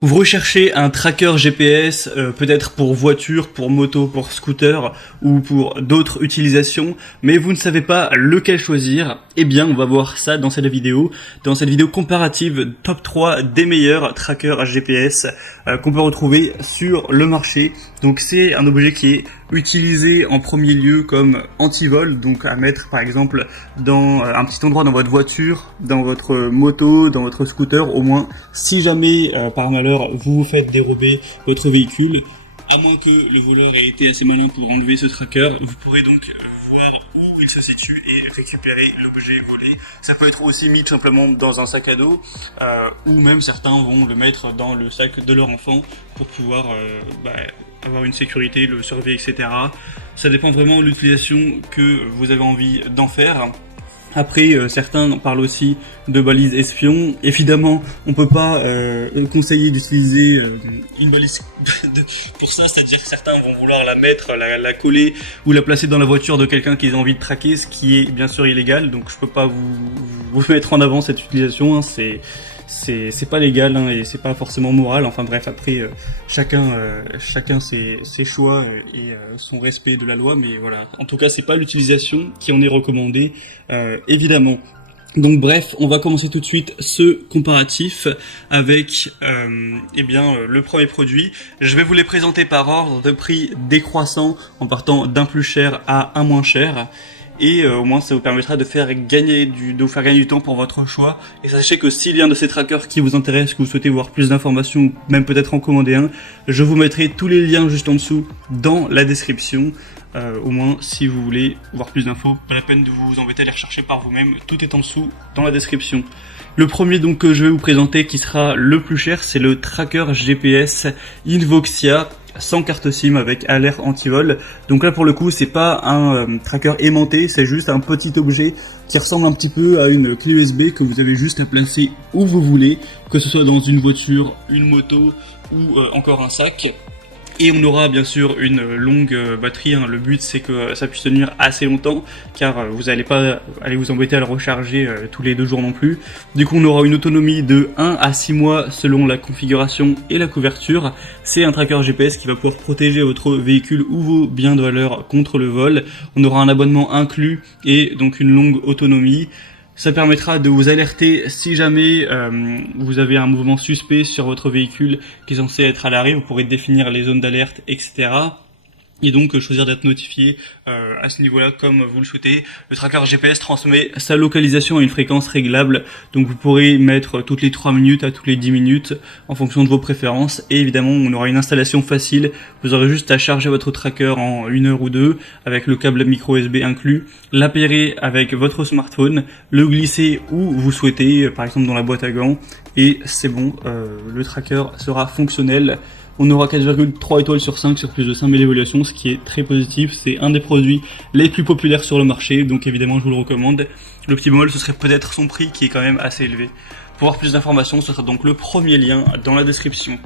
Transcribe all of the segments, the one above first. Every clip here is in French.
Vous recherchez un tracker GPS, peut-être pour voiture, pour moto, pour scooter ou pour d'autres utilisations, mais vous ne savez pas lequel choisir. Eh bien, on va voir ça dans cette vidéo. Dans cette vidéo comparative top 3 des meilleurs trackers GPS qu'on peut retrouver sur le marché. Donc c'est un objet qui est utilisé en premier lieu comme anti-vol, donc à mettre par exemple dans un petit endroit dans votre voiture, dans votre moto, dans votre scooter, au moins si jamais par malheur vous vous faites dérober votre véhicule, à moins que le voleur ait été assez malin pour enlever ce tracker, vous pourrez donc voir où il se situe et récupérer l'objet volé. Ça peut être aussi mis tout simplement dans un sac à dos, ou même certains vont le mettre dans le sac de leur enfant pour pouvoir avoir une sécurité, le surveiller, etc. Ça dépend vraiment de l'utilisation que vous avez envie d'en faire. Après, certains parlent aussi de balises espions. Évidemment, on peut pas conseiller d'utiliser une balise pour ça, c'est-à-dire que certains vont vouloir la mettre, la coller ou la placer dans la voiture de quelqu'un qu'ils ont envie de traquer, ce qui est bien sûr illégal. Donc je peux pas vous mettre en avant cette utilisation, hein. C'est pas légal, hein, et c'est pas forcément moral. Enfin bref, après chacun ses choix et son respect de la loi, mais voilà. En tout cas, c'est pas l'utilisation qui en est recommandée, évidemment. Donc bref, on va commencer tout de suite ce comparatif avec le premier produit. Je vais vous les présenter par ordre de prix décroissant en partant d'un plus cher à un moins cher. Et au moins ça vous permettra de vous faire gagner du temps pour votre choix. Et sachez que s'il y a un de ces trackers qui vous intéresse, que vous souhaitez voir plus d'informations, même peut-être en commander un, je vous mettrai tous les liens juste en dessous dans la description. Au moins si vous voulez voir plus d'infos, pas la peine de vous embêter à les rechercher par vous-même, tout est en dessous dans la description. Le premier donc que je vais vous présenter qui sera le plus cher, c'est le tracker GPS Invoxia sans carte SIM avec alerte anti-vol. Donc là pour le coup c'est pas un tracker aimanté, c'est juste un petit objet qui ressemble un petit peu à une clé USB que vous avez juste à placer où vous voulez, que ce soit dans une voiture, une moto ou encore un sac. Et on aura bien sûr une longue batterie, hein. Le but c'est que ça puisse tenir assez longtemps, car vous n'allez pas aller vous embêter à le recharger tous les 2 jours non plus. Du coup on aura une autonomie de 1 à 6 mois selon la configuration et la couverture. C'est un tracker GPS qui va pouvoir protéger votre véhicule ou vos biens de valeur contre le vol. On aura un abonnement inclus et donc une longue autonomie. Ça permettra de vous alerter si jamais vous avez un mouvement suspect sur votre véhicule qui est censé être à l'arrêt. Vous pourrez définir les zones d'alerte, etc. Et donc choisir d'être notifié à ce niveau-là comme vous le souhaitez. Le tracker GPS transmet sa localisation à une fréquence réglable, donc vous pourrez mettre toutes les 3 minutes à toutes les 10 minutes en fonction de vos préférences. Et évidemment on aura une installation facile, vous aurez juste à charger votre tracker en 1 heure ou 2 avec le câble micro USB inclus, l'appairer avec votre smartphone, le glisser où vous souhaitez, par exemple dans la boîte à gants, et c'est bon, le tracker sera fonctionnel. On aura 4,3 étoiles sur 5 sur plus de 5000 évaluations, ce qui est très positif. C'est un des produits les plus populaires sur le marché, donc évidemment je vous le recommande. Le petit bémol, ce serait peut-être son prix qui est quand même assez élevé. Pour avoir plus d'informations, ce sera donc le premier lien dans la description.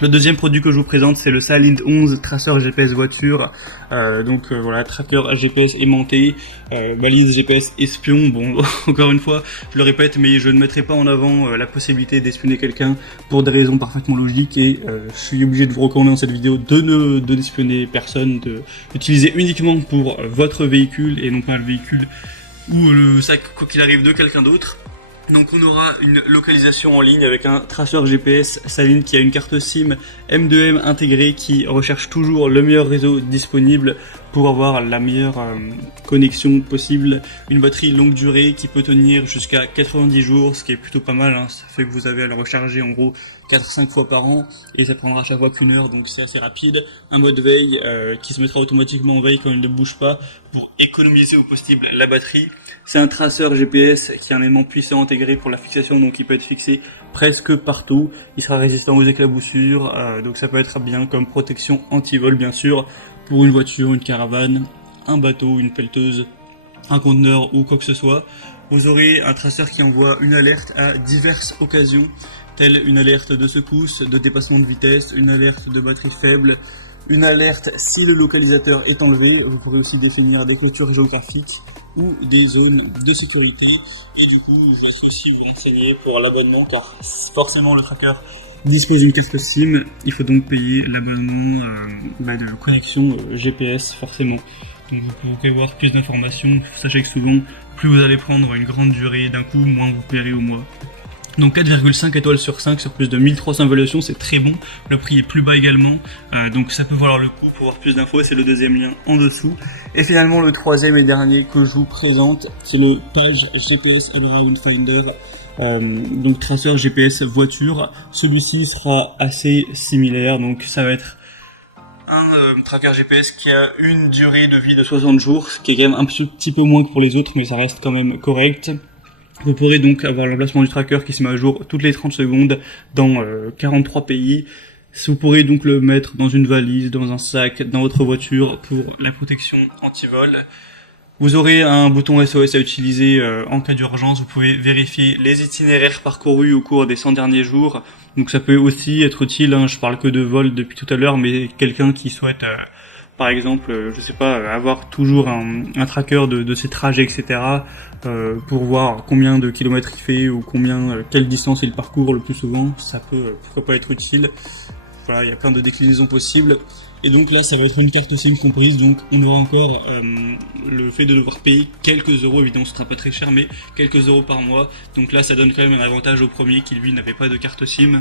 Le deuxième produit que je vous présente, c'est le Salint 11 Tracer GPS voiture. Voilà, tracker GPS aimanté, balise GPS espion. Bon, encore une fois, je le répète, mais je ne mettrai pas en avant la possibilité d'espionner quelqu'un pour des raisons parfaitement logiques. Et je suis obligé de vous recommander dans cette vidéo de d'espionner personne, de l'utiliser uniquement pour votre véhicule et non pas le véhicule ou le sac, quoi qu'il arrive, de quelqu'un d'autre. Donc on aura une localisation en ligne avec un traceur GPS Salint qui a une carte SIM M2M intégrée qui recherche toujours le meilleur réseau disponible pour avoir la meilleure connexion possible. Une batterie longue durée qui peut tenir jusqu'à 90 jours, ce qui est plutôt pas mal, hein. Ça fait que vous avez à le recharger en gros 4-5 fois par an et ça prendra à chaque fois qu'1 heure, donc c'est assez rapide. Un mode veille qui se mettra automatiquement en veille quand il ne bouge pas pour économiser au possible la batterie. C'est un traceur GPS qui a un élément puissant intégré pour la fixation, donc il peut être fixé presque partout. Il sera résistant aux éclaboussures, donc ça peut être bien comme protection anti-vol bien sûr, pour une voiture, une caravane, un bateau, une pelleteuse, un conteneur ou quoi que ce soit. Vous aurez un traceur qui envoie une alerte à diverses occasions, telle une alerte de secousse, de dépassement de vitesse, une alerte de batterie faible, une alerte si le localisateur est enlevé. Vous pourrez aussi définir des clôtures géographiques ou des zones de sécurité. Et du coup, je vais aussi vous renseigner pour l'abonnement, car forcément le tracker dispose d'une carte SIM, il faut donc payer l'abonnement de connexion GPS forcément. Donc vous pouvez voir plus d'informations. Sachez que souvent, plus vous allez prendre une grande durée d'un coup, moins vous paierez au mois. Donc 4,5 étoiles sur 5 sur plus de 1300 évaluations, c'est très bon. Le prix est plus bas également, donc ça peut valoir le coup. Pour voir plus d'infos, c'est le deuxième lien en dessous. Et finalement le troisième et dernier que je vous présente, c'est le Page GPS Allround Finder. Donc traceur GPS voiture. Celui-ci sera assez similaire, donc ça va être un tracker GPS qui a une durée de vie de 60 jours, ce qui est quand même un petit peu moins que pour les autres, mais ça reste quand même correct. Vous pourrez donc avoir l'emplacement du tracker qui se met à jour toutes les 30 secondes dans 43 pays. Vous pourrez donc le mettre dans une valise, dans un sac, dans votre voiture pour la protection anti-vol. Vous aurez un bouton SOS à utiliser en cas d'urgence. Vous pouvez vérifier les itinéraires parcourus au cours des 100 derniers jours. Donc ça peut aussi être utile, je parle que de vol depuis tout à l'heure, mais quelqu'un qui souhaite... par exemple, je sais pas, avoir toujours un tracker de ses trajets, etc. Pour voir combien de kilomètres il fait ou quelle distance il parcourt le plus souvent, ça peut pourquoi pas être utile. Voilà, il y a plein de déclinaisons possibles. Et donc là, ça va être une carte SIM comprise, donc on aura encore le fait de devoir payer quelques euros, évidemment ce sera pas très cher, mais quelques euros par mois. Donc là, ça donne quand même un avantage au premier qui lui n'avait pas de carte SIM.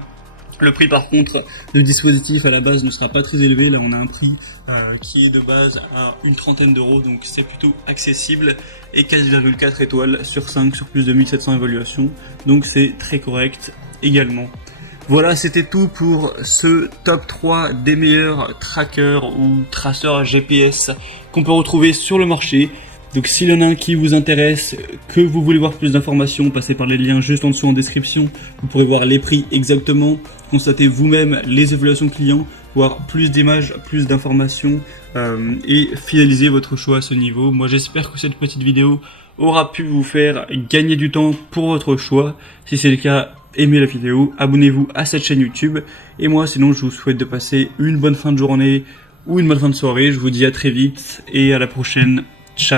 Le prix par contre du dispositif à la base ne sera pas très élevé, là on a un prix qui est de base à une trentaine d'euros, donc c'est plutôt accessible, et 4,4 étoiles sur 5 sur plus de 1700 évaluations, donc c'est très correct également. Voilà, c'était tout pour ce top 3 des meilleurs trackers ou traceurs GPS qu'on peut retrouver sur le marché. Donc s'il y en a un qui vous intéresse, que vous voulez voir plus d'informations, passez par les liens juste en dessous en description. Vous pourrez voir les prix exactement, constater vous-même les évaluations clients, voir plus d'images, plus d'informations et finaliser votre choix à ce niveau. Moi j'espère que cette petite vidéo aura pu vous faire gagner du temps pour votre choix. Si c'est le cas, aimez la vidéo, abonnez-vous à cette chaîne YouTube. Et moi sinon je vous souhaite de passer une bonne fin de journée ou une bonne fin de soirée. Je vous dis à très vite et à la prochaine.